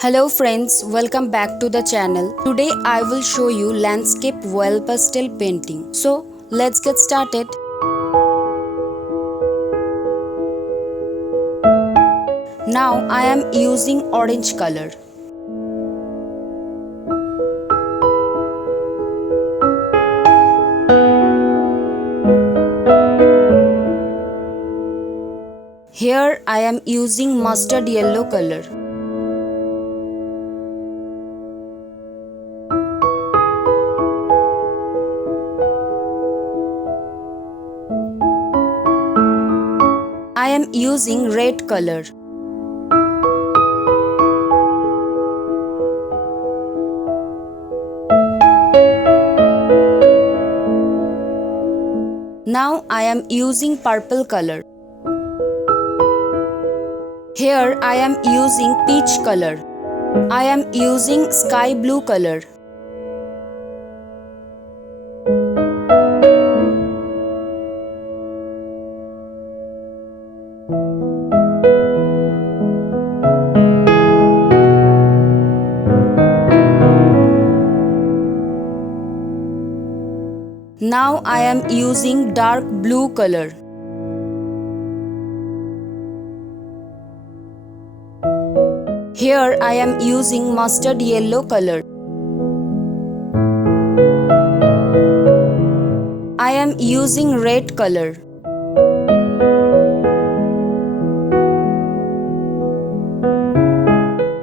Hello friends, welcome back to the channel. Today I will show you landscape oil pastel painting. So let's get started. Now I am using orange color. Here I am using mustard yellow color. I am using red color. Now I am using purple color. Here I am using peach color. I am using sky blue color. Now I am using dark blue color. Here I am using mustard yellow color. I am using red color.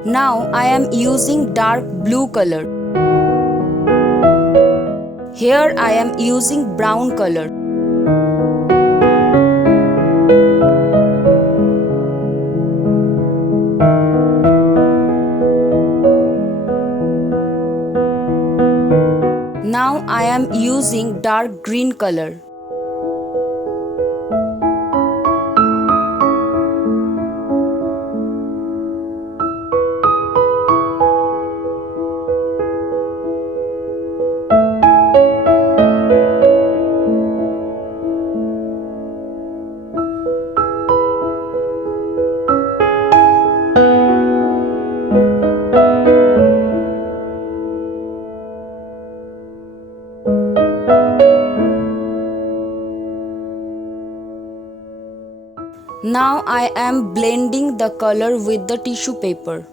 Now I am using dark blue color. Here I am using brown color. Now I am using dark green color. Now I am blending the color with the tissue paper.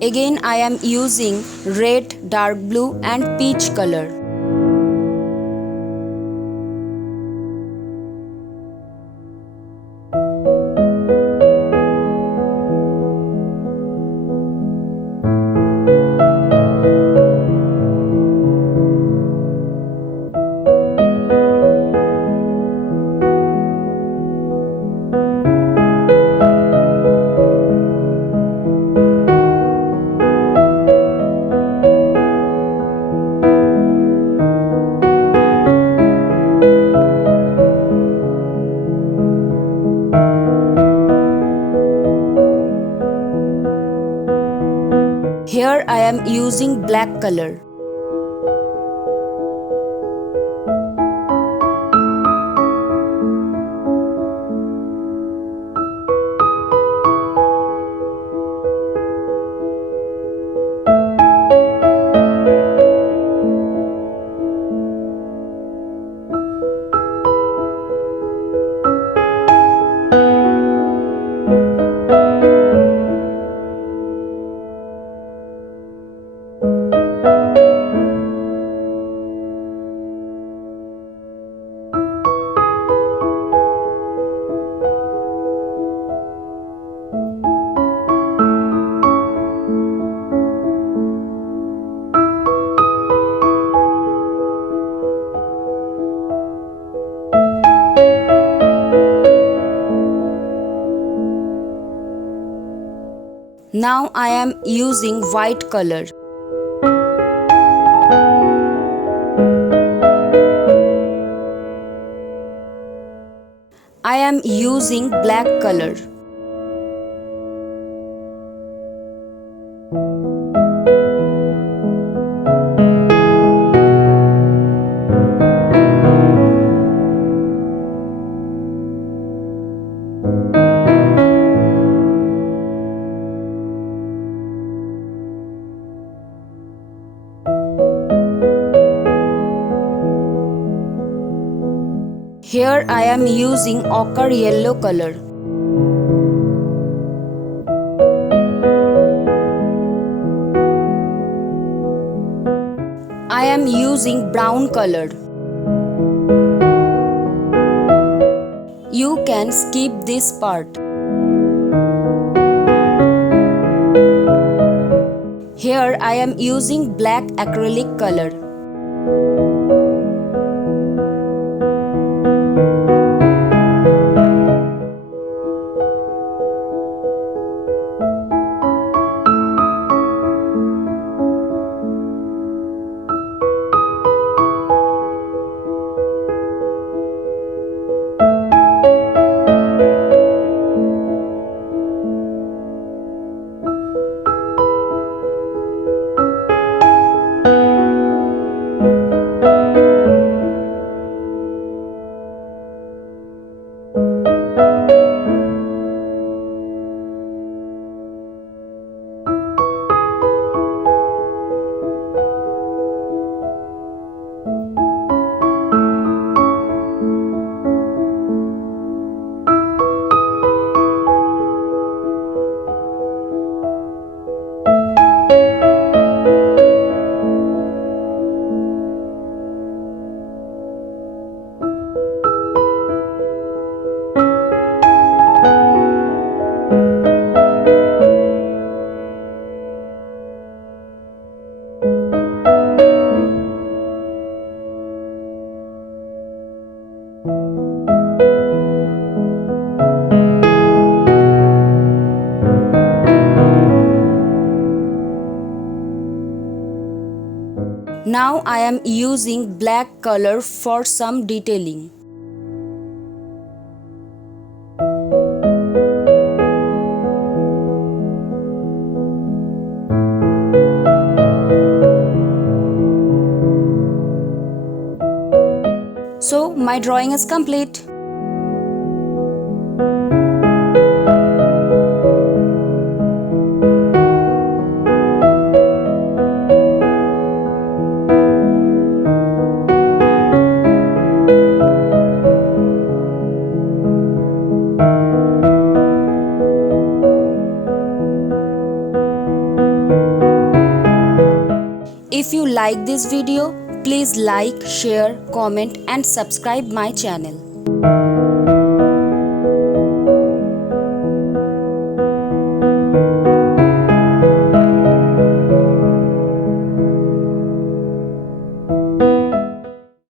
Again I am using red, dark blue and peach color. Here I am using black color. Now I am using white color. I am using black color. Here I am using ochre yellow color. I am using brown color. You can skip this part. Here I am using black acrylic color. Now I am using black color for some detailing. So my drawing is complete. If you like this video, please like, share, comment and subscribe my channel.